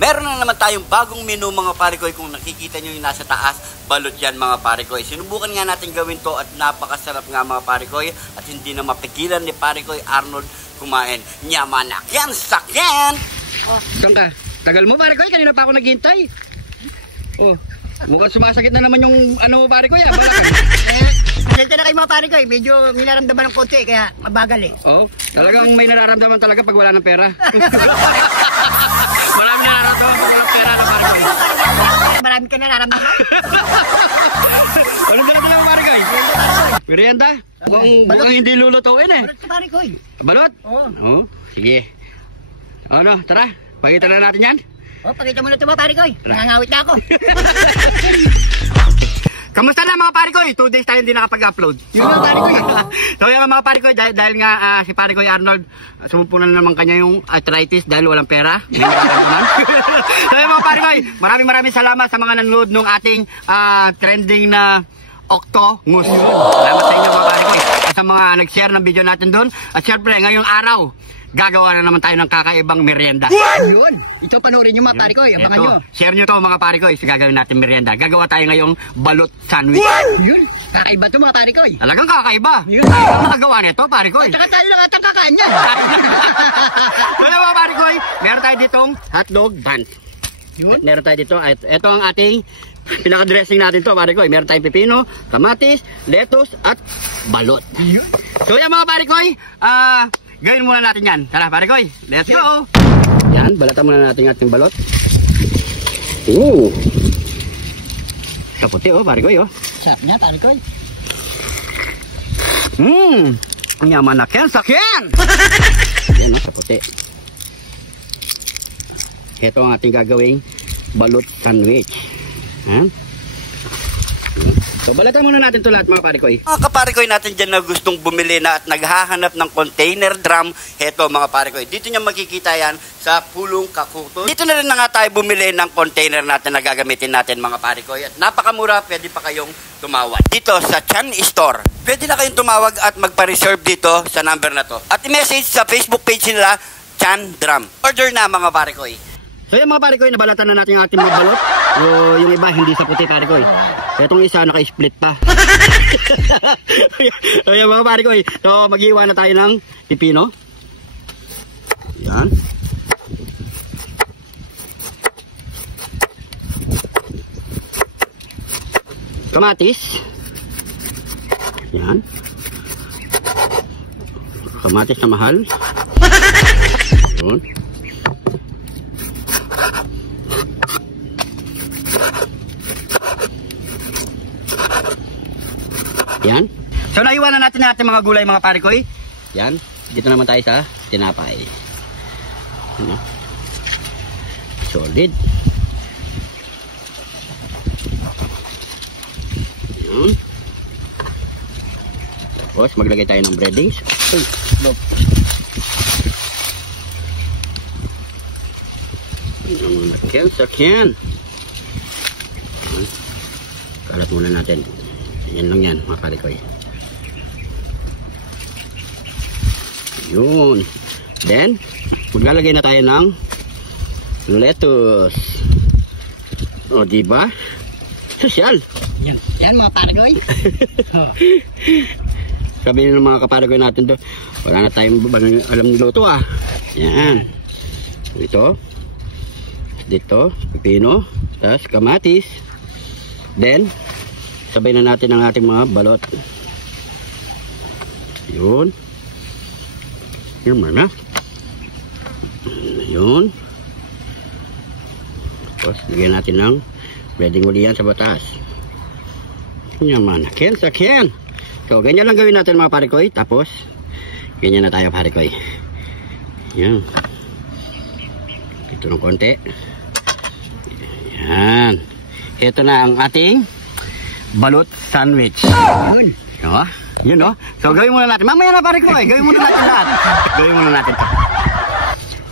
Meron na naman tayong bagong menu mga parikoy. Kung nakikita nyo yung nasa taas, balot yan mga parikoy. Sinubukan nga natin gawin to at napakasarap nga mga parikoy. At hindi na mapigilan ni Parikoy Arnold kumain. Nyamanak yan, sakyan! Saan ka? Tagal mo parikoy, kanina pa ako naghintay. Oh, mukhang sumasakit na naman yung ano parikoy ah. Pasensya na kayo mga parikoy, medyo may naramdaman ng konti kaya mabagal eh. Oh, talagang may nararamdaman talaga pag wala ng pera. Marami nararamdaman pag walang pera na parikoy. Marami ka nararamdaman. Anong dala mo parikoy? Merienda? Mukhang hindi lulutuin eh. Balot sa parikoy. Balot? Oo. Oh, sige. Ano, tara, pakita na natin yan. Oh, pakita mo na ito mga parikoy. Nangangawit na ako. Kamusta na mga parikoy? 2 days tayo hindi nakapag-upload. Yun na parikoy. So yung mga parikoy, dahil nga si Parikoy Arnold, sumumpunan na naman kanya yung arthritis dahil walang pera. So yung mga parikoy, maraming salamat sa mga nanonood ng ating trending na Octongus. Salamat sa inyo mga parikoy. At sa mga nag-share ng video natin doon. At syempre ngayong araw, gagawa na naman tayo ng kakaibang merienda. Yun. Ito panoorin nyo mga parikoy. Abangan nyo. Share nyo to mga parikoy sa gagawin natin merienda. Gagawa tayo ngayong balot sandwich. Yun. Kakaiba to mga parikoy. Talagang kakaiba. Yun. Ang nakagawa nito parikoy. Tsaka tayo lang atang kakain yan. Wala mga parikoy. Meron tayo ditong hotdog buns. Yun. Meron tayo dito. Ito ang ating pinaka-dressing natin to parikoy. Meron tayong pipino, kamatis, lettuce at balot. Yun. So yan mga parikoy. Gawin muna natin yan. Tara, parikoy. Let's go! Yan, balatan muna natin ating balot. Ooh! Sa puti, oh, parikoy, oh. Sarap niya, parikoy. Ang yaman na ken, sakyan! Yan, oh, sa puti. Ito ang ating gagawing balot sandwich. Ha? So, balatan muna natin ito lahat mga parikoy. Mga kaparikoy natin dyan na gustong bumili na at naghahanap ng container drum, heto mga parikoy. Dito nyo makikita yan sa Pulong Kakuto. Dito na rin na nga tayo bumili ng container natin na gagamitin natin mga parikoy. At napakamura, pwede pa kayong tumawag. Dito sa Chan Store, pwede na kayong tumawag at magpa-reserve dito sa number na to. At i-message sa Facebook page nila, Chan Drum. Order na mga parikoy. So yan mga parikoy, nabalatan na natin yung ating mga balot. So, yung iba hindi sa puti parikoy. Itong isa naka-split pa. So yan mga parikoy. So mag-iwan na tayo ng pipino. Yan. Kamatis. Yan. Kamatis na mahal. Yun. Yan. So naiwanan natin natin mga gulay mga parikoy. Yan. Dito naman tayo sa tinapay. Ano? Solid. Yan. Tapos maglagay tayo ng breadings. Uy, no. Sakyan. Kalat muna natin. Yan lang yan mga parikoy. Yun. Then, maglalagay na tayo ng lettuce. O, diba? Sosyal. Yan mga parikoy. Sabi ng mga kaparikoy natin to, wala na tayong alam niluto ah. Yan. Ito. Dito, pipino. Tapos kamatis. Then, sabay na natin ang ating mga balot. Yun. Yun mana. Yun. Tapos, lagyan natin ng breading uli yan sa batas. Yan mana. Ken, sakyan. So, ganyan lang gawin natin mga parikoy. Tapos, ganyan na tayo parikoy. Yan. Ito ng konti. Yan. Ito na ang ating balot sandwich. Yun. O, yun o. So gawin muna natin. Mamaya na parikoy. Gawin muna natin lahat. Gawin muna natin.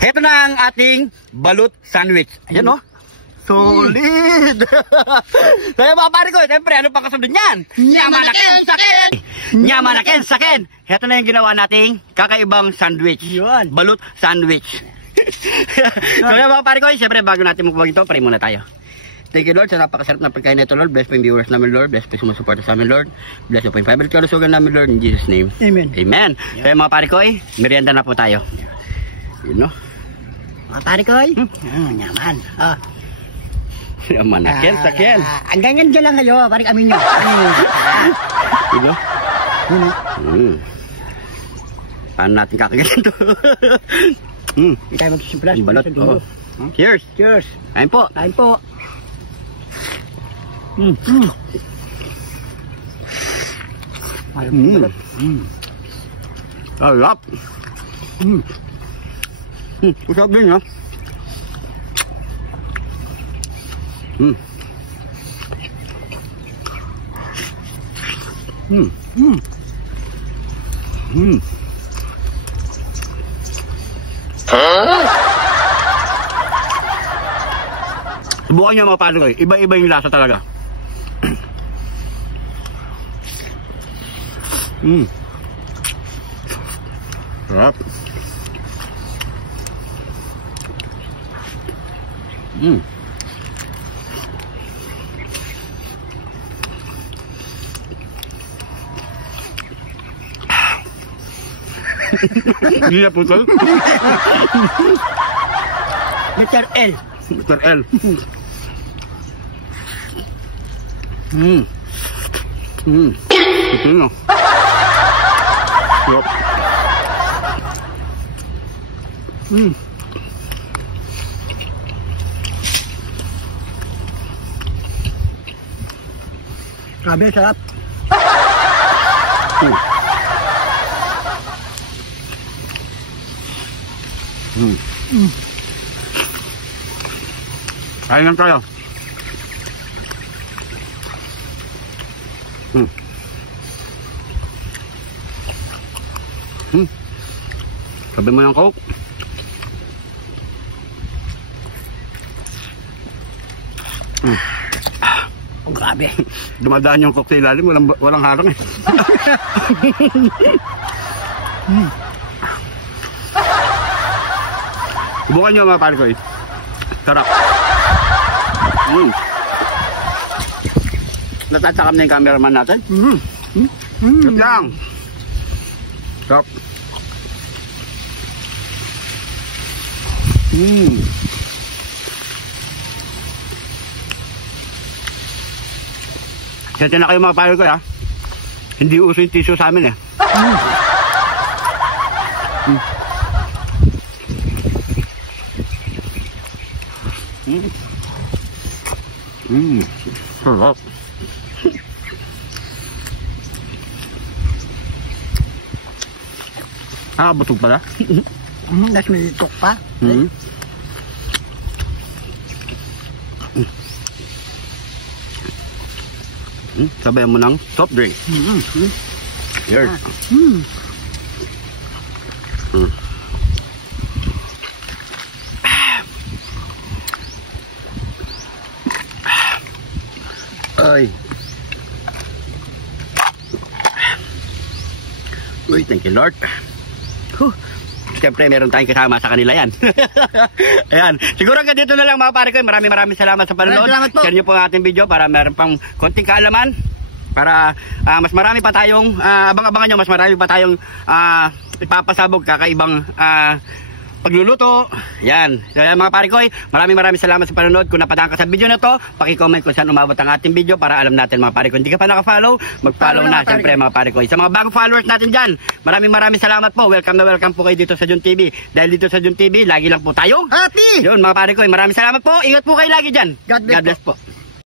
Ito na ang ating balot sandwich. Ayan o. Solid. Kaya mga parikoy, siyempre ano pa kasunod niyan? Nyamanaken sakin! Nyamanaken sakin! Ito na yung ginawa nating kakaibang sandwich. Yun. Balot sandwich. So yan mga pare ko, siyempre bago natin magpapag ito, pray muna tayo. Thank you Lord sa napakasarap na pagkain nito Lord. Bless po yung viewers namin Lord. Bless po yung sumusuporta sa amin Lord. Bless po yung favorite kalusugan namin Lord. In Jesus name. Amen. Amen. So yan mga pare ko, merienda na po tayo. Yun no. Mga pare ko, yaman. Yaman na ken, sakyan. Ang ganyan dyan lang kayo, pare kami nyo. Yun no. Paano natin kakagalan to? Hindi tayo magsusumplas. Ang balot. Oh. Cheers. Cheers. Kain po. Kain po. Sarap. Usap din ha. Subukan nyo mga pare ko, iba-iba yung lasa talaga. Sarap. Hindi na putol. Letter L. Letter L. Ito na. Sarap. Grabe, sarap. Kain lang tayo. Sabi mo ng coke. Oh, grabe. Dumadaan yung coke sa ilalim, walang harang eh. Subukan nyo mga pare ko eh. Sarap. Natatakam na yung cameraman natin. Sarap lang. Sarap. Kaya na kayo mga pare ko ha. Hindi uso yung tissue sa amin eh. Sarap. Busog pala. Tapos may tok pa. Sabayan mo ng soft drink. Here. Ay. Uy, thank you Lord. Siyempre, meron tayong kasama sa kanila yan. Ayan. Siguro hanggang dito na lang mga pare ko. Maraming salamat sa panonood. Salamat po. Share nyo po ang ating video para meron pang konting kaalaman. Para mas marami pa tayong, abang-abangan nyo, mas marami pa tayong ipapasabog kakaibang pagluluto. Yan. So, yan mga pare ko, maraming salamat sa panonood. Kung napadaan ka sa video na to, paki-comment kung saan umabot ang ating video para alam natin mga pare ko. Hindi ka pa naka-follow, mag-follow na siyempre mga pare ko. Sa mga bagong followers natin dyan, maraming salamat po. Welcome na welcome po kayo dito sa Jun TV. Dahil dito sa Jun TV, lagi lang po tayo Happy! yun mga pare ko, maraming salamat po. Ingat po kayo lagi dyan. God bless po.